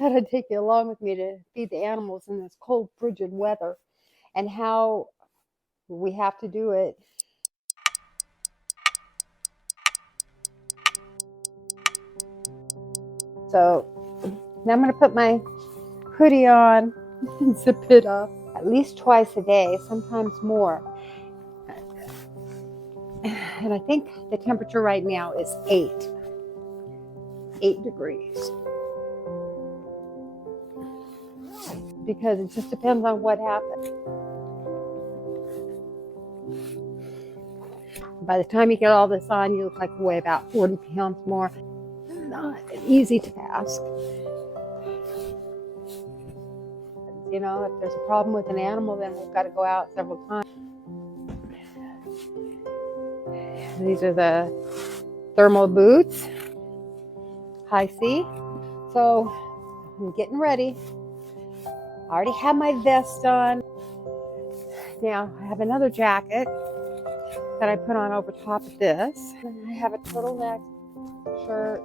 thought I'd take you along with me to feed the animals in this cold, frigid weather and how we have to do it. So now I'm going to put my hoodie on and zip it up at least twice a day, sometimes more. And I think the temperature right now is 8 degrees. Because it just depends on what happens. By the time you get all this on, you look like you weigh about 40 pounds more. Not an easy task. You know, if there's a problem with an animal, then we've got to go out several times. These are the thermal boots, high C. So I'm getting ready. I already have my vest on. Now I have another jacket that I put on over top of this. And I have a turtleneck shirt.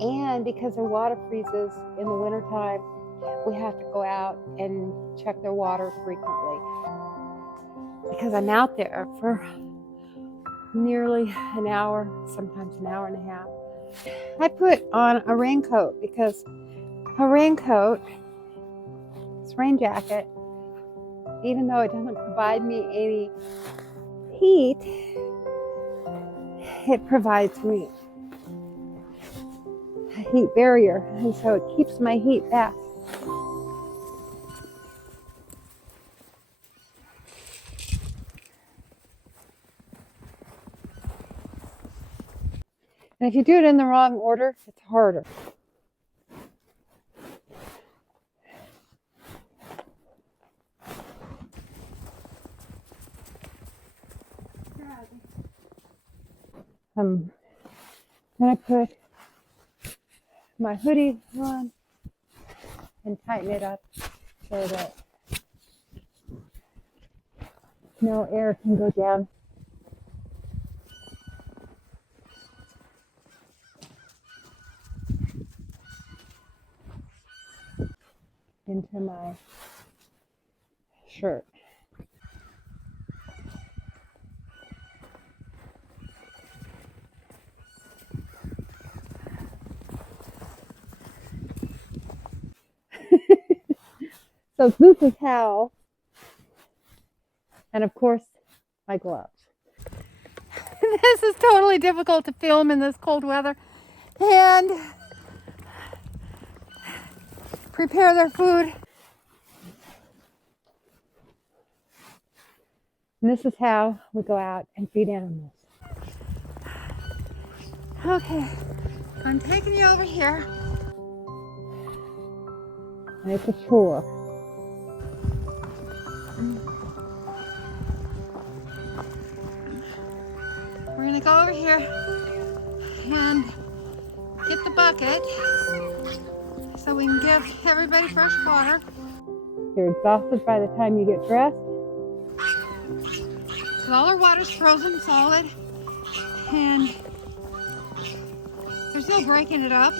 And because their water freezes in the wintertime, we have to go out and check their water frequently. Because I'm out there for nearly an hour, sometimes an hour and a half. I put on a raincoat because a raincoat, this rain jacket, even though it doesn't provide me any heat, it provides me a heat barrier, and so it keeps my heat back. And if you do it in the wrong order, it's harder. Then I put my hoodie on and tighten it up so that no air can go down. Into my shirt. So this is how, and of course, my gloves. This is totally difficult to film in this cold weather and prepare their food. And this is how we go out and feed animals. Okay, I'm taking you over here. And it's a chore. We're gonna go over here and get the bucket so we can give everybody fresh water. You're exhausted by the time you get dressed. So all our water's frozen solid and there's no breaking it up.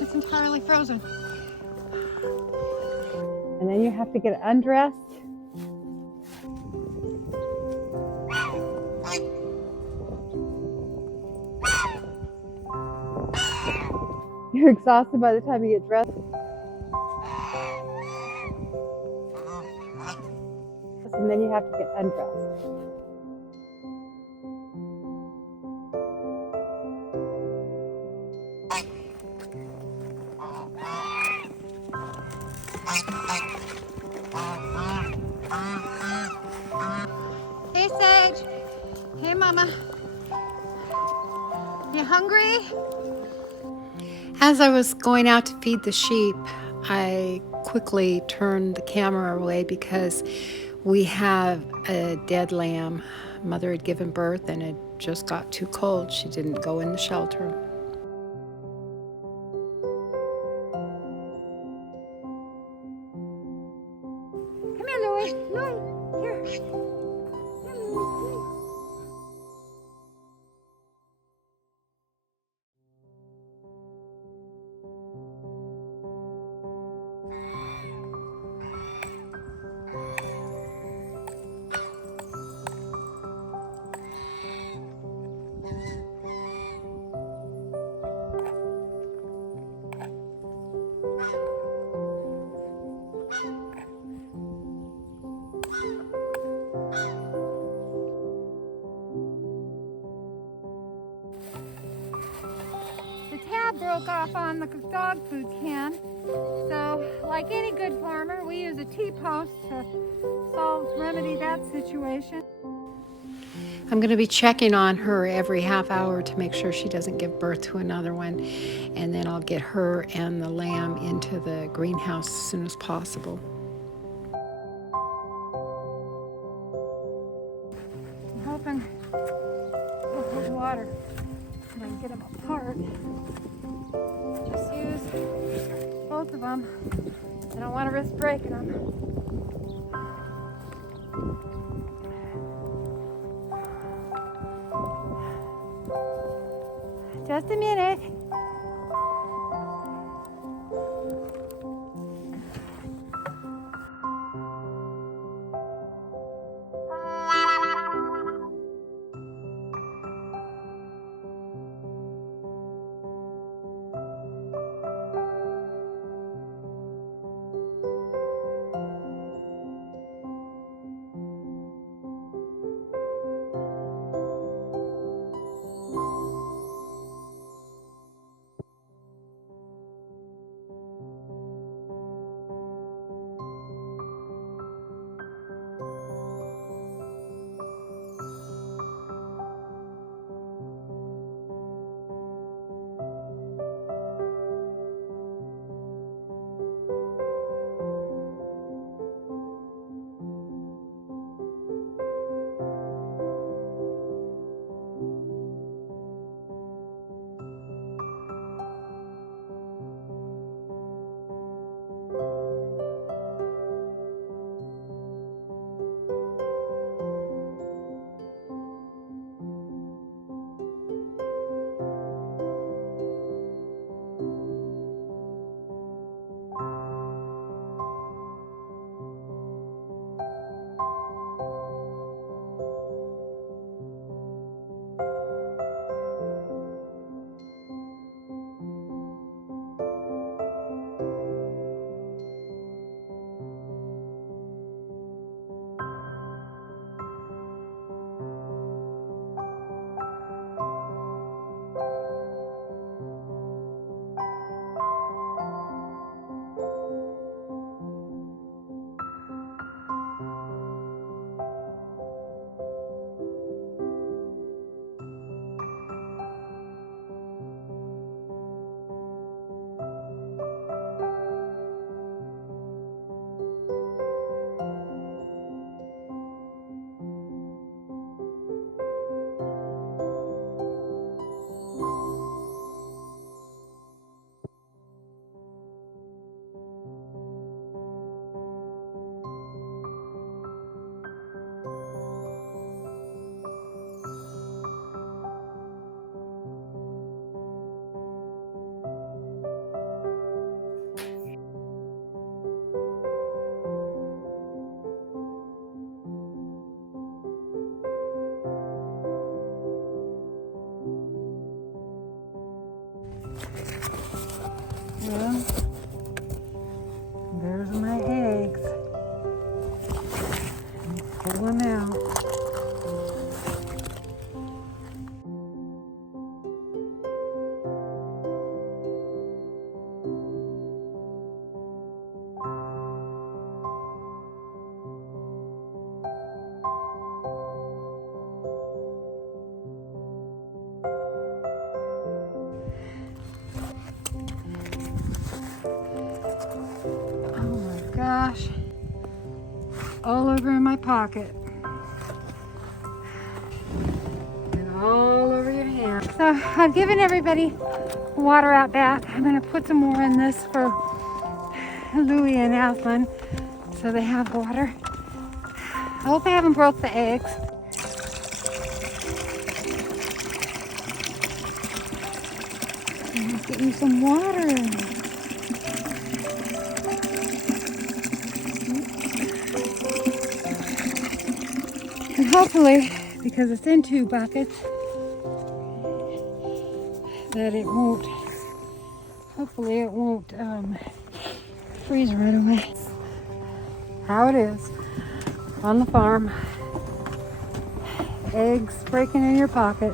It's entirely frozen. And then you have to get undressed. You're exhausted by the time you get dressed. And then you have to get undressed. Hey Sage. Hey Mama. You hungry? As I was going out to feed the sheep, I quickly turned the camera away because we have a dead lamb. Mother had given birth and it just got too cold. She didn't go in the shelter. Come here, Louie. Louie, here. broke off on the dog food can. So, like any good farmer, we use a T-post to remedy that situation. I'm going to be checking on her every half hour to make sure she doesn't give birth to another one. And then I'll get her and the lamb into the greenhouse as soon as possible. I'm hoping with the water I can get them apart. Just use both of them. I don't want to risk breaking them. Just a minute. Well, there's my eggs. Pull them out. Gosh, all over in my pocket and all over your hand. So I've given everybody water out back. I'm going to put some more in this for Louie and Aslan so they have water. I hope I haven't broke the eggs. Let's get you some water. And hopefully, because it's in 2 buckets, that it won't, hopefully it won't freeze right away. How it is on the farm. Eggs breaking in your pocket.